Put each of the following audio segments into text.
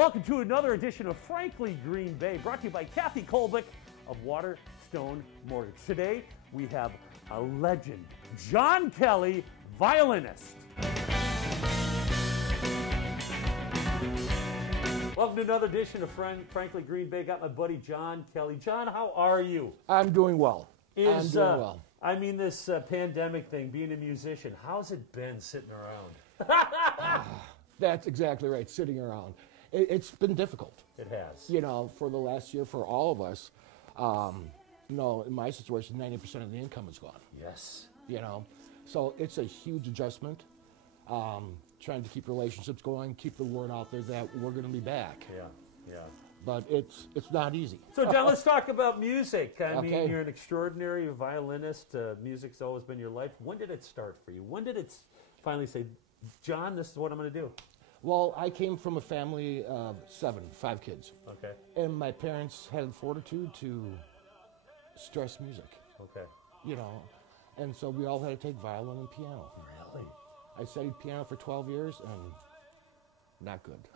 Welcome to another edition of Frankly Green Bay, brought to you by Kathy Kolbick of Waterstone Mortgage. Today, we have a legend, John Kelley, violinist. Welcome to another edition of Frankly Green Bay. Got my buddy John Kelley. John, how are you? I'm doing well. I'm doing well. I mean, this pandemic thing, being a musician, how's it been sitting around? That's exactly right, sitting around. It's been difficult. It has. You know, for the last year, for all of us. You know, in my situation, 90% of the income is gone. Yes. You know, so it's a huge adjustment. Trying to keep relationships going, keep the word out there that we're going to be back. Yeah, yeah. But it's not easy. So, John, let's talk about music. I mean, you're an extraordinary violinist. Music's always been your life. When did it start for you? When did it finally say, John, this is what I'm going to do? Well, I came from a family of 5 kids. Okay. And my parents had the fortitude to stress music. Okay. You know, and so we all had to take violin and piano. Really? I studied piano for 12 years and not good.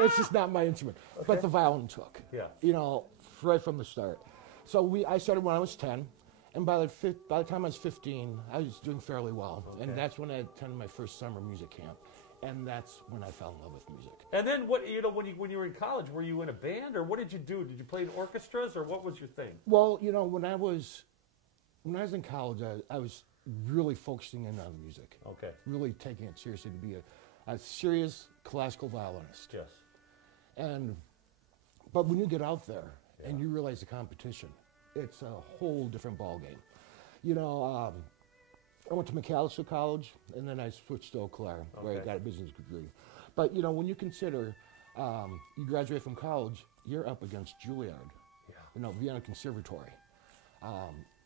It's just not my instrument. Okay. But the violin took. Yeah. You know, right from the start. So I started when I was 10, and by the time I was 15, I was doing fairly well. Okay. And that's when I attended my first summer music camp. And that's when I fell in love with music. And then what? You know, when you were in college, were you in a band, or what did you do? Did you play in orchestras, or what was your thing? Well, you know, when I was in college, I was really focusing in on music. Okay. Really taking it seriously to be a serious classical violinist. Yes. But when you get out there and you realize the competition, it's a whole different ballgame. You know. I went to McAllister College, and then I switched to Eau Claire, where I got a business degree. But, you know, when you consider you graduate from college, you're up against Juilliard, you know, Vienna Conservatory,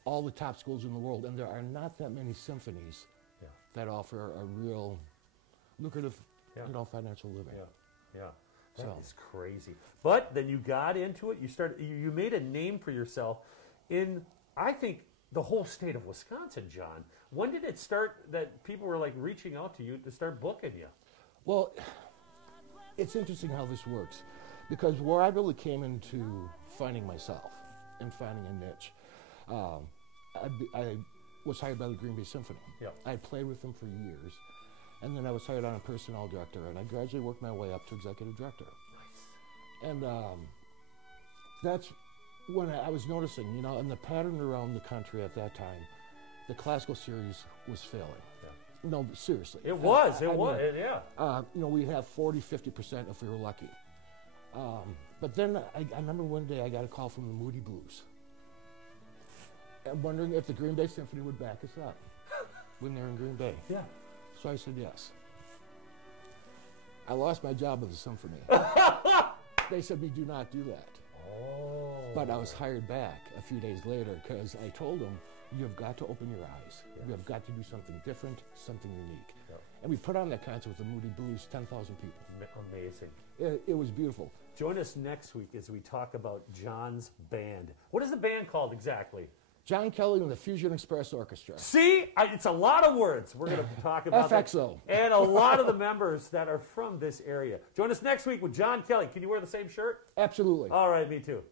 all the top schools in the world, and there are not that many symphonies that offer a real lucrative, you know, financial living. Yeah. That is crazy. But then you got into it. You made a name for yourself in, I think, the whole state of Wisconsin, John. When did it start that people were like reaching out to you to start booking you? Well, it's interesting how this works, because where I really came into finding myself and finding a niche, I was hired by the Green Bay Symphony. Yeah. I played with them for years, and then I was hired on a personnel director, and I gradually worked my way up to executive director. Nice. And that's when I was noticing, you know, and the pattern around the country at that time, the classical series was failing. Yeah. No, seriously. It was. You know, we have 40, 50% if we were lucky. But then I remember one day I got a call from the Moody Blues. I'm wondering if the Green Bay Symphony would back us up when they're in Green Bay. Yeah. So I said yes. I lost my job at the symphony. They said, we do not do that. Oh. But I was hired back a few days later because I told them, you have got to open your eyes. You have got to do something different, something unique. Yeah. And we put on that concert with the Moody Blues, 10,000 people. Amazing. It was beautiful. Join us next week as we talk about John's band. What is the band called exactly? John Kelley and the Fusion Express Orchestra. See? It's a lot of words. We're going to talk about FXO. And a lot of the members that are from this area. Join us next week with John Kelley. Can you wear the same shirt? Absolutely. All right, me too.